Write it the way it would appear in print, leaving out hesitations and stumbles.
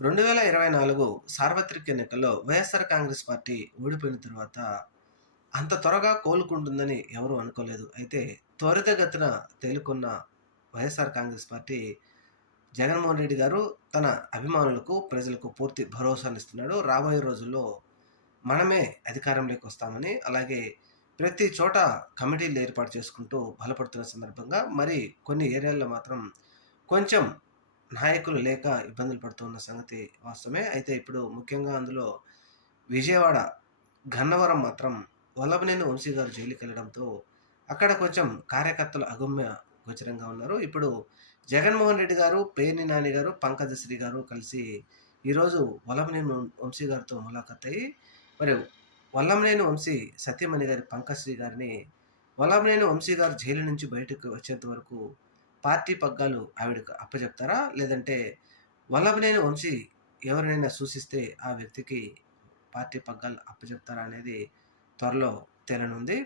2024 సార్వత్రిక ఎన్నికల్లో వైఎస్ఆర్ కాంగ్రెస్ పార్టీ ఓడిపోయిన తర్వాత అంత త్వరగా కోలుకుంటుందని ఎవరూ అనుకోలేదు. అయితే త్వరితగతిన తేలుకున్న వైఎస్ఆర్ కాంగ్రెస్ పార్టీ జగన్మోహన్ రెడ్డి గారు తన అభిమానులకు, ప్రజలకు పూర్తి భరోసానిస్తున్నాడు. రాబోయే రోజుల్లో మనమే అధికారంలోకి వస్తామని, అలాగే ప్రతి చోట కమిటీలు ఏర్పాటు చేసుకుంటూ బలపడుతున్న సందర్భంగా మరి కొన్ని ఏరియాల్లో మాత్రం కొంచెం నాయకులు లేక ఇబ్బందులు పడుతున్న సంగతి వాస్తవమే. అయితే ఇప్పుడు ముఖ్యంగా అందులో విజయవాడ, గన్నవరం మాత్రం వల్లభనేని వంశీ గారు జైలుకెళ్ళడంతో అక్కడ కొంచెం కార్యకర్తలు అగమ్య గోచరంగా ఉన్నారు. ఇప్పుడు జగన్మోహన్ రెడ్డి గారు, పేర్ని నాని గారు, పంకజశ్రీ గారు కలిసి ఈరోజు వల్లభనేని వంశీ గారితో ములాఖాత్ అయ్యి మరి వల్లభనేని వంశీ సతీమణి గారి పంకశ్రీ గారిని వల్లభనేని వంశీ గారు జైలు నుంచి బయటకు వచ్చేంత వరకు పార్టీ పగ్గాలు ఆవిడకు అప్పజెప్తారా? లేదంటే వల్లభనేని వంశీ ఎవరినైనా సూచిస్తే ఆ వ్యక్తికి పార్టీ పగ్గాలు అప్పజెప్తారా అనేది త్వరలో తేలనుంది.